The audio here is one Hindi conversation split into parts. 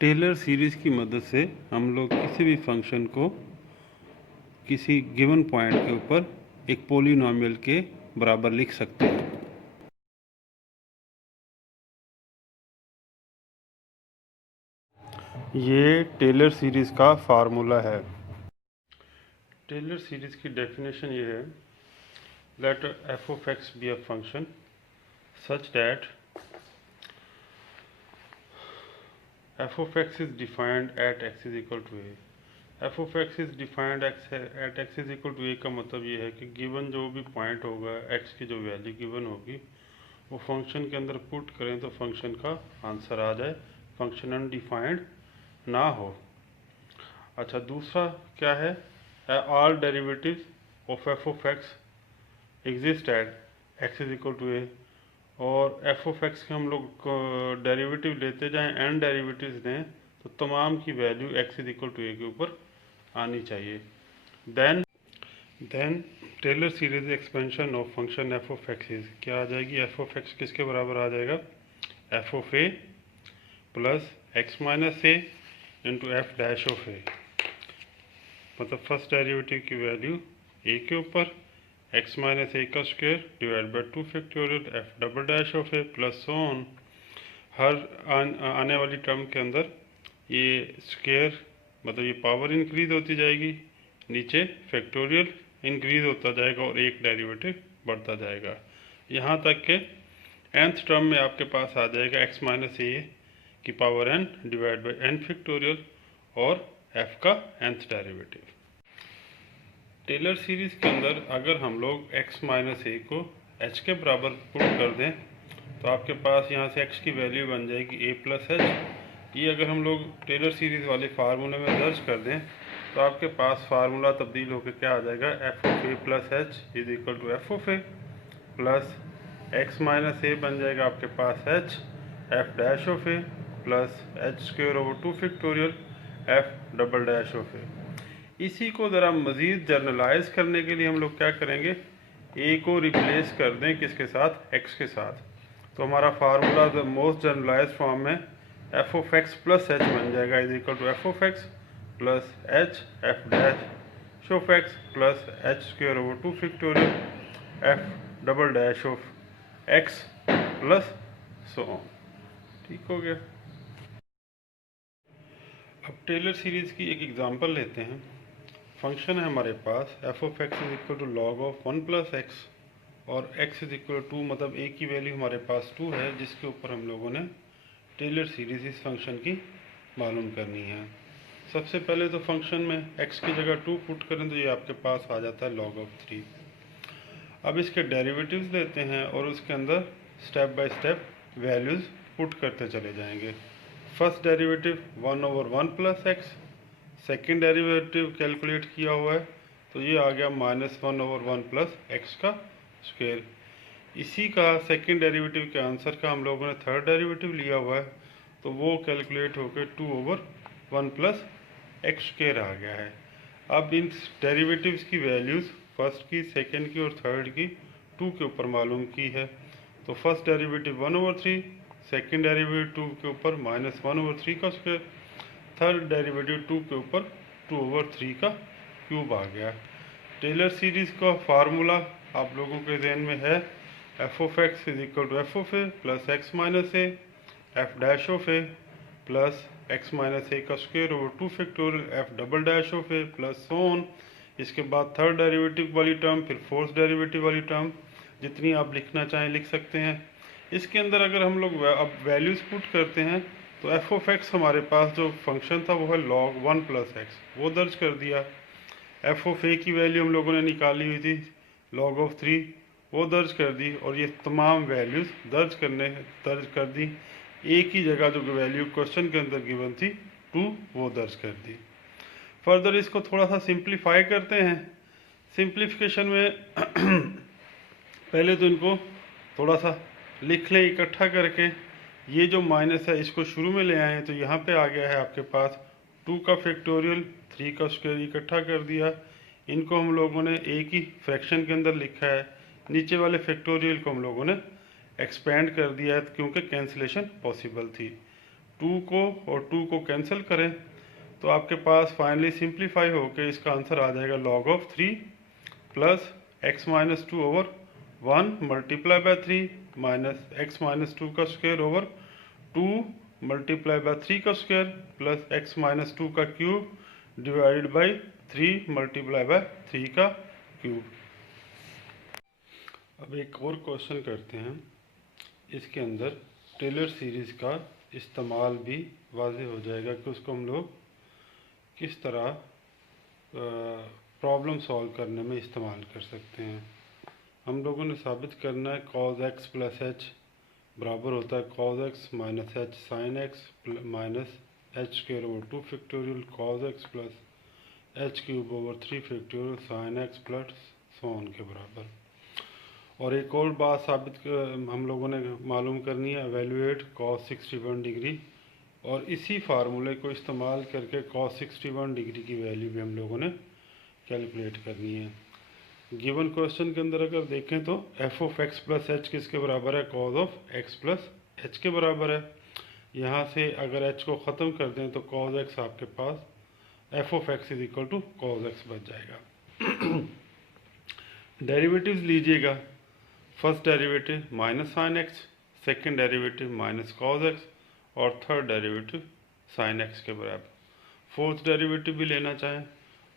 टेलर सीरीज़ की मदद से हम लोग किसी भी फंक्शन को किसी गिवन पॉइंट के ऊपर एक पॉलिनॉमियल के बराबर लिख सकते हैं। ये टेलर सीरीज़ का फार्मूला है। टेलर सीरीज़ की डेफिनेशन ये है, let F of X be a function such that F of x is defined at X is equal to A. F of x is defined at X is equal to A का मतलब ये है कि गिवन जो भी पॉइंट होगा, एक्स की जो वैल्यू गिवन होगी वो फंक्शन के अंदर पुट करें तो फंक्शन का आंसर आ जाए, फंक्शन अनडिफाइंड ना हो। अच्छा, दूसरा क्या है, all derivatives of X exist at X is equal to A. और एफ ऑफ एक्स के हम लोग डेरिवेटिव लेते जाएं, एन डेरिवेटिव्स दें तो तमाम की value X is equal to A के ऊपर आनी चाहिए। Then Taylor series expansion of function F of x is क्या आ जाएगी, एफ ऑफ एक्स किसके बराबर आ जाएगा, F of A plus X minus A into F dash of A. मतलब फर्स्ट डेरिवेटिव की वैल्यू ए के ऊपर एक्स माइनस ए का square divide by 2 factorial F double dash of A plus so on. हर आने वाली टर्म के अंदर ये स्क्वायर मतलब ये पावर इंक्रीज होती जाएगी, नीचे फैक्टोरियल इंक्रीज होता जाएगा और एक डेरिवेटिव बढ़ता जाएगा, यहाँ तक के nth टर्म में आपके पास आ जाएगा x माइनस ए की power n divide by n factorial और f का nth डेरिवेटिव। टेलर सीरीज के अंदर अगर हम लोग x माइनस ए को h के बराबर पुट कर दें तो आपके पास यहाँ से x की वैल्यू बन जाएगी a प्लस एच। ये अगर हम लोग टेलर सीरीज वाले फार्मूले में दर्ज कर दें तो आपके पास फार्मूला तब्दील होकर क्या आ जाएगा, F of A plus H is equal to F of A plus X minus A बन जाएगा आपके पास H F dash of A plus H square over 2 factorial F double dash of A. इसी को ज़रा मज़ीद जर्नलाइज करने के लिए हम लोग क्या करेंगे, ए को रिप्लेस कर दें किसके साथ, एक्स के साथ। तो हमारा formula the most generalize form में F of X plus H बन जाएगा is equal to F of X plus H F dash of X plus H square over 2 factorial F double dash of X plus so on. ठीक हो गया। अब टेलर सीरीज़ की एक एग्जांपल लेते हैं। फंक्शन है हमारे पास F of x is equal to log of 1 plus X और x इज इक्वल टू मतलब a की वैल्यू हमारे पास 2 है, जिसके ऊपर हम लोगों ने टेलर सीरीज इस फंक्शन की मालूम करनी है। सबसे पहले तो फंक्शन में x की जगह 2 पुट करें तो ये आपके पास आ जाता है log ऑफ 3। अब इसके डेरिवेटिव्स लेते हैं और उसके अंदर step by step values put करते चले जाएंगे। First derivative 1 over 1 plus x, second derivative calculate किया हुआ है तो ये आ गया -1 ओवर 1 प्लस एक्स का स्क्वायर। इसी का सेकेंड डेरिवेटिव के आंसर का हम लोगों ने थर्ड डेरिवेटिव लिया हुआ है तो वो कैलकुलेट होकर 2 ओवर 1 प्लस एक्स स्क्वायर आ गया है। अब इन डेरिवेटिव्स की वैल्यूज़ फर्स्ट की, सेकेंड की और थर्ड की 2 के ऊपर मालूम की है। तो first derivative 1 over 3, second derivative के ऊपर -1 ओवर 3 का स्क्वायर, थर्ड डेरिवेटिव 2 के ऊपर 2 ओवर 3 का क्यूब आ गया। टेलर सीरीज़ का फार्मूला आप लोगों के जहन में है, F of x is equal to F of A plus X minus A F dash of A plus X minus A का square over 2 factorial F double dash of A plus so on. इसके बाद थर्ड डेरिवेटिव वाली टर्म, फिर फोर्थ डेरिवेटिव वाली टर्म, जितनी आप लिखना चाहें लिख सकते हैं। इसके अंदर अगर हम लोग अब वैल्यूज़ पुट करते हैं तो एफ ऑफ एक्स हमारे पास जो फंक्शन था वो है log 1 प्लस एक्स, वो दर्ज कर दिया। एफ ऑफ ए की वैल्यू हम लोगों ने निकाली हुई थी log ऑफ 3, वो दर्ज कर दी और ये तमाम वैल्यूज़ दर्ज कर दी। ए की जगह जो वैल्यू क्वेश्चन के अंदर गिवन थी 2, वो दर्ज कर दी। फर्दर इसको थोड़ा सा सिंप्लीफाई करते हैं। सिंप्लीफिकेशन में पहले तो इनको थोड़ा सा लिख लें इकट्ठा करके। ये जो माइनस है इसको शुरू में ले आए हैं तो यहाँ पे आ गया है आपके पास 2 का फैक्टोरियल 3 का स्क्वायर, इकट्ठा कर दिया। इनको हम लोगों ने एक ही फ्रैक्शन के अंदर लिखा है, नीचे वाले फैक्टोरियल को हम लोगों ने एक्सपेंड कर दिया है क्योंकि कैंसिलेशन पॉसिबल थी। 2 को और 2 को कैंसिल करें तो आपके पास फाइनली सिंप्लीफाई होकर इसका आंसर आ जाएगा log of 3 plus x minus 2 over 1 multiply by 3 minus x minus 2 का स्क्वायर ओवर 2 मल्टीप्लाई बाय 3 का स्क्वायर प्लस x माइनस 2 का cube divided by 3 multiply by 3 का क्यूब। अब एक और क्वेश्चन करते हैं। इसके अंदर टेलर सीरीज़ का इस्तेमाल भी वाज़ेह हो जाएगा कि उसको हम लोग किस तरह प्रॉब्लम सॉल्व करने में इस्तेमाल कर सकते हैं। हम लोगों ने साबित करना है cos x प्लस एच बराबर होता है cos x minus h sine x minus H square over 2 factorial cos x plus H cube over 3 factorial sine x plus so on के बराबर। और एक और बात साबित हम लोगों ने मालूम करनी है, एवेल्यूएट cos 61 डिग्री, और इसी फार्मूले को इस्तेमाल करके cos 61 डिग्री की वैल्यू भी हम लोगों ने कैलकुलेट करनी है। गिवन क्वेश्चन के अंदर अगर देखें तो F of X plus H किसके बराबर है, cos of X plus H के बराबर है। यहाँ से अगर एच को ख़त्म कर दें तो cos एक्स आपके पास F of x is equal to cos X बच जाएगा। डेरिवेटिव्स लीजिएगा, first derivative minus sine X, second derivative minus cos X और थर्ड डेरिवेटिव साइन एक्स के बराबर। फोर्थ डेरिवेटिव भी लेना चाहें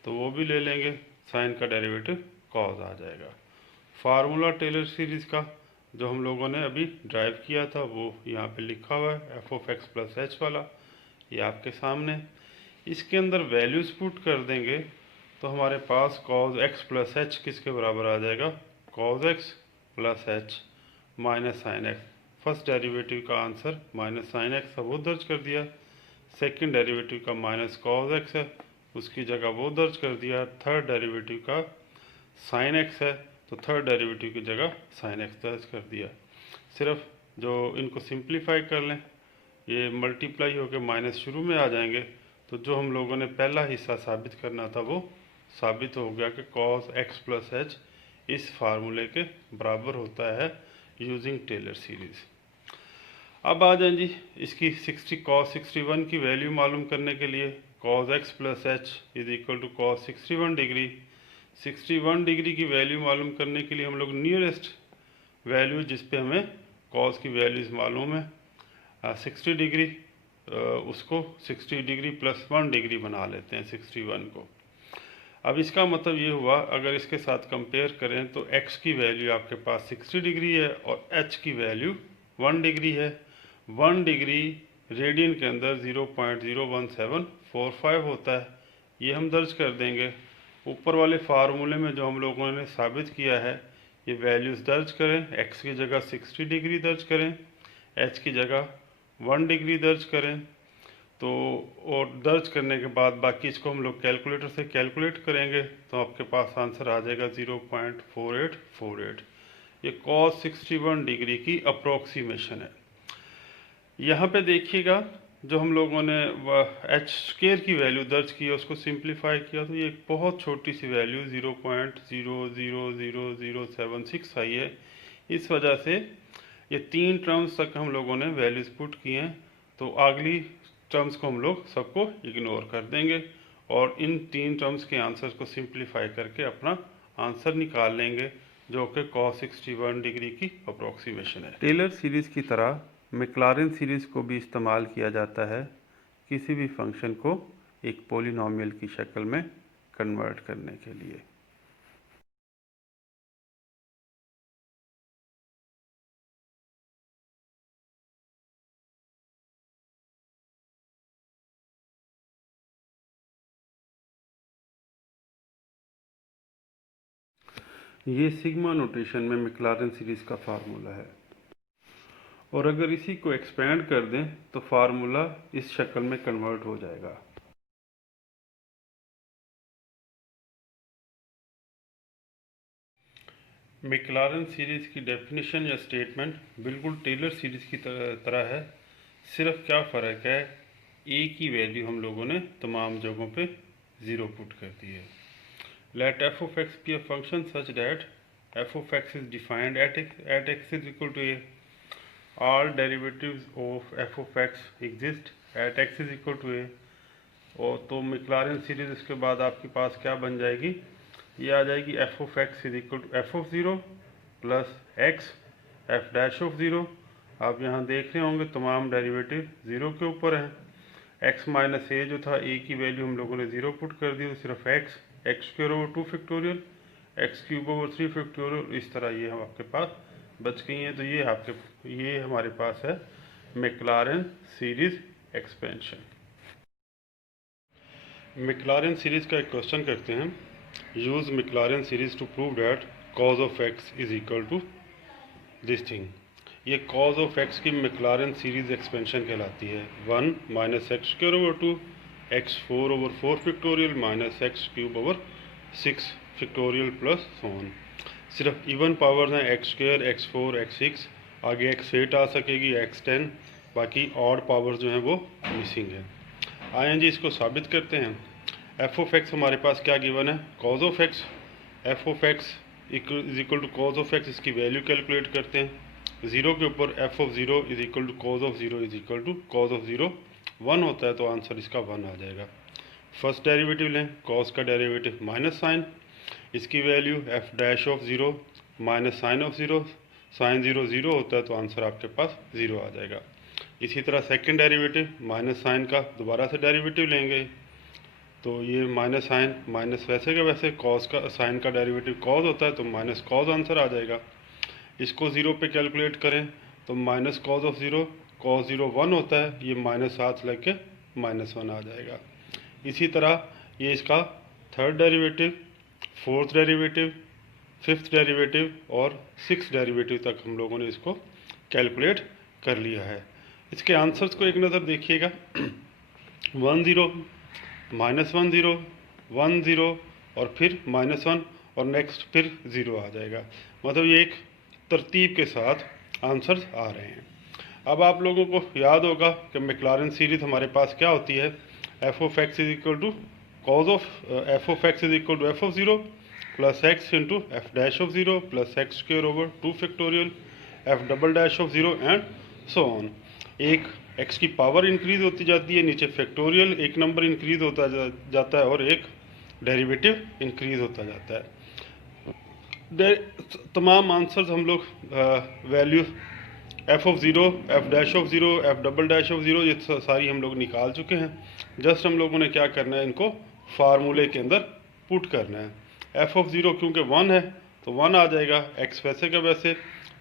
तो वो भी ले लेंगे, साइन का डेरिवेटिव cos आ जाएगा। फार्मूला टेलर सीरीज़ का जो हम लोगों ने अभी ड्राइव किया था वो यहाँ पे लिखा हुआ है, F of X plus H वाला, ये आपके सामने। इसके अंदर वैल्यूज़ पुट कर देंगे तो हमारे पास cos x प्लस एच किसके बराबर आ जाएगा, cos x plus H minus sine x. First derivative का आंसर माइनस साइन एक्स वो दर्ज कर दिया, सेकंड डेरिवेटिव का माइनस cos x है उसकी जगह वो दर्ज कर दिया, थर्ड डेरिवेटिव का साइन एक्स है तो थर्ड डेरिवेटिव की जगह साइन एक्स दर्ज कर दिया। सिर्फ जो इनको सिंप्लीफाई कर लें, ये मल्टीप्लाई होकर माइनस शुरू में आ जाएंगे, तो जो हम लोगों ने पहला हिस्सा साबित करना था वो साबित हो गया कि cos x प्लस एच इस फार्मूले के बराबर होता है यूजिंग टेलर सीरीज़। अब आ जाएं जी इसकी cos 61 की वैल्यू मालूम करने के लिए। cos x plus H is equal to cos 61 degree. 61 degree की वैल्यू मालूम करने के लिए हम लोग नियरेस्ट वैल्यू जिस पे हमें cos की वैल्यूज़ मालूम है 60 डिग्री, उसको 60 डिग्री प्लस 1 डिग्री बना लेते हैं 61 को। अब इसका मतलब ये हुआ, अगर इसके साथ कंपेयर करें तो x की वैल्यू आपके पास 60 डिग्री है और h की वैल्यू 1 डिग्री है। 1 डिग्री रेडियन के अंदर 0.01745 होता है, ये हम दर्ज कर देंगे। ऊपर वाले फार्मूले में जो हम लोगों ने साबित किया है ये वैल्यूज़ दर्ज करें, x की जगह 60 डिग्री दर्ज करें, h की जगह 1 डिग्री दर्ज करें, तो और दर्ज करने के बाद बाकी इसको हम लोग कैलकुलेटर से कैलकुलेट करेंगे तो आपके पास आंसर आ जाएगा 0.4848। ये cos 61 डिग्री की अप्रोक्सीमेशन है। यहाँ पे देखिएगा जो हम लोगों ने एच स्क्वायर की वैल्यू दर्ज की है उसको सिंप्लीफाई किया तो ये एक बहुत छोटी सी वैल्यू 0.000076 आई है। इस वजह से ये 3 टर्म्स तक हम लोगों ने वैल्यूज़ पुट किए हैं, तो अगली टर्म्स को हम लोग सबको इग्नोर कर देंगे और इन 3 टर्म्स के आंसर्स को सिंप्लीफाई करके अपना आंसर निकाल लेंगे जो कि cos 61 डिग्री की अप्रोक्सीमेशन है। टेलर सीरीज़ की तरह मैक्लॉरिन सीरीज़ को भी इस्तेमाल किया जाता है किसी भी फंक्शन को एक पॉलिनॉमियल की शक्ल में कन्वर्ट करने के लिए। ये सिग्मा नोटेशन में मैक्लॉरिन सीरीज़ का फार्मूला है और अगर इसी को एक्सपेंड कर दें तो फार्मूला इस शक्ल में कन्वर्ट हो जाएगा। मैक्लॉरिन सीरीज़ की डेफिनेशन या स्टेटमेंट बिल्कुल टेलर सीरीज़ की तरह है, सिर्फ क्या फ़र्क है, ए की वैल्यू हम लोगों ने तमाम जगहों पे 0 पुट कर दी है। Let F of X be a function such that F of x is defined at X is equal to A. All derivatives of F of X exist at X is equal to A. और तो मैक्लॉरिन सीरीज इसके बाद आपके पास क्या बन जाएगी, ये आ जाएगी f of x is equal to F of zero plus x f dash of zero. आप यहाँ देख रहे होंगे तमाम डेरिवेटिव ज़ीरो के ऊपर हैं। एक्स माइनस ए जो था, ए की वैल्यू हम लोगों ने ज़ीरो पुट कर दी, तो सिर्फ x square over 2 factorial, x cube over 3 factorial, इस तरह ये हम आपके पास बच गई हैं। तो ये हमारे पास है Maclaurin series expansion. Maclaurin series का एक क्वेश्चन करते हैं। Use Maclaurin series to prove that cos of x is equal to this thing. ये कॉज ऑफ एक्स की मैक्लॉरिन सीरीज एक्सपेंशन कहलाती है। 1 minus x square over 2 x 4 over 4 factorial minus x cube over 6 factorial plus so on. सिर्फ इवन पावर्स हैं एक्स स्क्वायर, एक्स 4, एक्स 6, आगे एक्स 8 आ सकेगी, एक्स 10, बाकी ऑड पावर्स जो हैं वो मिसिंग है। आए जी इसको साबित करते हैं। एफ ऑफ एक्स हमारे पास क्या गिवन है, cos of x. F of x is equal to cos of x, इसकी वैल्यू कैलकुलेट करते हैं। ज़ीरो के ऊपर f of zero is equal to cos of zero is equal to cos of zero 1 होता है, तो आंसर इसका 1 आ जाएगा। फर्स्ट डेरिवेटिव लें, कॉज का डेरिवेटिव माइनस साइन, इसकी value f dash of zero minus sine of zero, sine zero zero होता है, तो आंसर आपके पास 0 आ जाएगा। इसी तरह सेकंड डेरिवेटिव माइनस साइन का दोबारा से डेरिवेटिव लेंगे, तो ये माइनस साइन माइनस वैसे का वैसे कॉज का, साइन का डेरिवेटिव कॉज होता है, तो माइनस कॉज आंसर आ जाएगा। इसको 0 पे कैलकुलेट करें तो minus cos of zero, cos zero 1 होता है, ये माइनस हाथ लग के -1 आ जाएगा। इसी तरह ये इसका third derivative, fourth derivative, fifth derivative और सिक्स डेरिवेटिव तक हम लोगों ने इसको कैलकुलेट कर लिया है। इसके आंसर्स को एक नज़र देखिएगा। 1 0 -1 0 1 0 और फिर -1 और नेक्स्ट फिर 0 आ जाएगा। मतलब ये एक तरतीब के साथ आंसर्स आ रहे हैं। अब आप लोगों को याद होगा कि मैक्लॉरिन सीरीज हमारे पास क्या होती है, F of x is equal to cos of F of x is equal to F of zero plus x into F dash of zero plus x square over 2 factorial F double dash of zero and so on. एक एक्स की पावर इंक्रीज होती जाती है, नीचे फैक्टोरियल एक नंबर इंक्रीज होता जाता है और एक डेरिवेटिव इंक्रीज होता जाता है। तमाम आंसर्स हम लोग value F of zero, F dash of zero, F double dash of zero, ये सारी हम लोग निकाल चुके हैं। जस्ट हम लोगों ने क्या करना है, इनको फार्मूले के अंदर पुट करना है। एफ ऑफ ज़ीरो क्योंकि 1 है तो 1 आ जाएगा, एक्स वैसे का वैसे।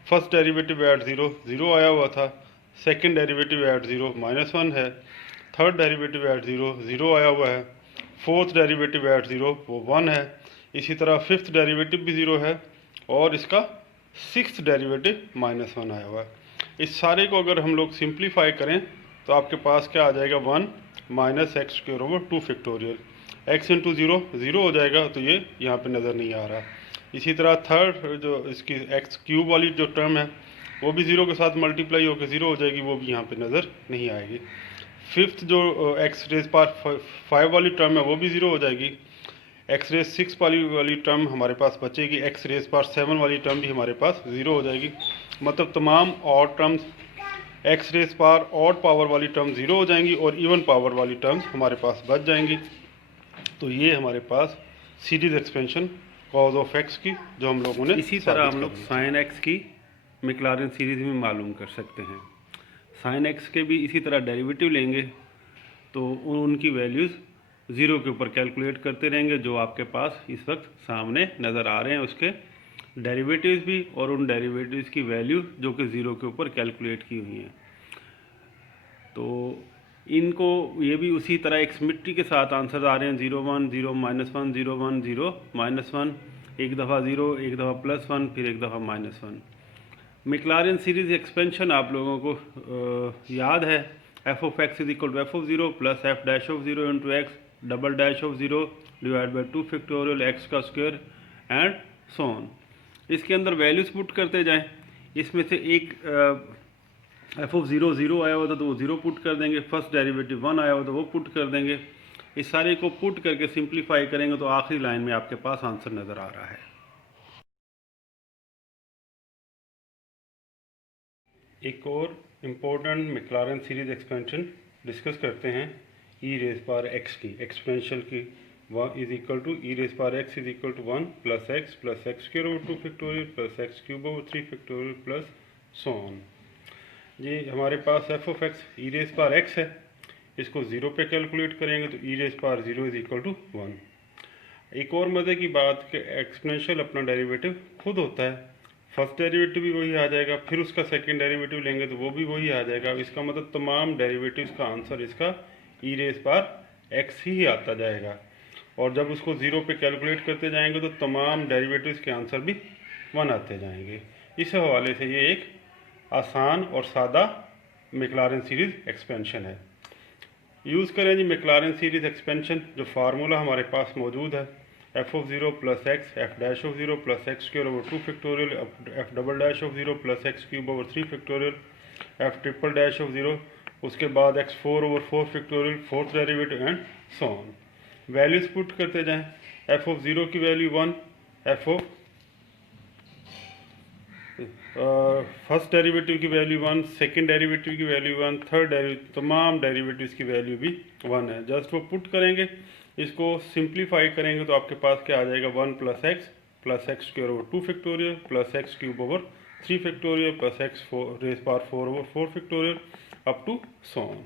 फर्स्ट डेरिवेटिव एट ज़ीरो 0 आया हुआ था, सेकंड डेरिवेटिव एट ज़ीरो -1 है, थर्ड डेरिवेटिव एट ज़ीरो 0 आया हुआ है, फोर्थ डेरिवेटिव एट ज़ीरो वो 1 है, इसी तरह फिफ्थ डेरिवेटिव भी 0 है और इसका सिक्स्थ डेरिवेटिव -1 आया हुआ है। इस सारे को अगर हम लोग सिंप्लीफाई करें तो आपके पास क्या आ जाएगा, 1 minus x square over 2 factorial, x into 0 0 हो जाएगा, तो ये यहाँ पे नज़र नहीं आ रहा। इसी तरह थर्ड जो इसकी एक्स क्यूब वाली जो टर्म है वो भी 0 के साथ मल्टीप्लाई होकर 0 हो जाएगी, वो भी यहाँ पे नज़र नहीं आएगी। फिफ्थ जो एक्स रेज पार 5 वाली टर्म है वो भी 0 हो जाएगी। एक्स रेज 6 वाली टर्म हमारे पास बचेगी, एक्स रेज पार 7 वाली टर्म भी हमारे पास 0 हो जाएगी। मतलब तमाम ऑड टर्म्स, एक्स रेज पार ऑड पावर वाली टर्म 0 हो जाएंगी और इवन पावर वाली टर्म्स हमारे पास बच जाएंगी। तो ये हमारे पास series expansion cos of x की जो हम लोगों ने, इसी तरह हम लोग साइन एक्स की मैक्लॉरिन सीरीज में मालूम कर सकते हैं। साइन एक्स के भी इसी तरह डेरिवेटिव लेंगे तो उनकी वैल्यूज़ 0 के ऊपर कैलकुलेट करते रहेंगे, जो आपके पास इस वक्त सामने नज़र आ रहे हैं उसके डेरिवेटिव्स भी और उन डेरिवेटिव्स की वैल्यू जो कि 0 के ऊपर कैलकुलेट की हुई हैं। तो इनको ये भी उसी तरह एक सिमेट्री के साथ आंसर आ रहे हैं, 0 1 0 -1 0 1 0 -1, एक दफ़ा 0 एक दफ़ा +1 फिर एक दफ़ा -1। मैक्लॉरिन सीरीज एक्सपेंशन आप लोगों को याद है, F of x is equal to F of zero plus f dash of zero into x double dash of zero divide by 2 factorial x का स्क्वायर एंड सो ऑन। इसके अंदर वैल्यूज पुट करते जाएं। इसमें से एक एफ ऑफ 0 0 आया हुआ था तो वो 0 पुट कर देंगे, फर्स्ट डेरिवेटिव 1 आया हुआ था वो पुट कर देंगे। इस सारे को पुट करके सिंप्लीफाई करेंगे तो आखिरी लाइन में आपके पास आंसर नज़र आ रहा है। एक और important Maclaurin series expansion discuss करते हैं ई रेज पावर एक्स की एक्सपेंशन की। 1 is equal to E raise power X is equal to 1 plus x square over 2 factorial plus x cube over 3 factorial plus so on. ये हमारे पास F of X E raise power X है, इसको 0 पे कैलकुलेट करेंगे तो E raise power 0 is equal to 1। एक और मज़े की बात कि एक्सपोनेंशियल अपना डेरिवेटिव खुद होता है, फर्स्ट डेरिवेटिव भी वही आ जाएगा, फिर उसका सेकंड डेरिवेटिव लेंगे तो वो भी वही आ जाएगा। इसका मतलब तमाम डेरिवेटिव्स का आंसर इसका ई रेज पावर एक्स ही आता जाएगा, और जब उसको 0 पे कैलकुलेट करते जाएंगे तो तमाम डेरिवेटिव्स के आंसर भी 1 आते जाएंगे। इस हवाले से ये एक आसान और सादा मैक्लॉरेन सीरीज एक्सपेंशन है। यूज़ करें जी मैक्लॉरेन सीरीज एक्सपेंशन। जो फार्मूला हमारे पास मौजूद है, F of 0 plus x f dash of 0 plus x square over 2 factorial F double dash of 0 plus x cube over 3 factorial F triple dash of 0, उसके बाद x 4 over 4 factorial fourth derivative and so on. Values put करते जाएं। एफ ऑफ 0 की value 1, F of first derivative की वैल्यू 1, सेकंड डेरिवेटिव की वैल्यू 1, थर्ड डेरिवेटिव, तमाम डेरिवेटिव्स की वैल्यू भी 1 है। जस्ट वो पुट करेंगे, इसको सिंप्लीफाई करेंगे तो आपके पास क्या आ जाएगा, 1 plus x square over 2 factorial plus x cube over 3 factorial plus x raise power 4 over 4 factorial up to so on.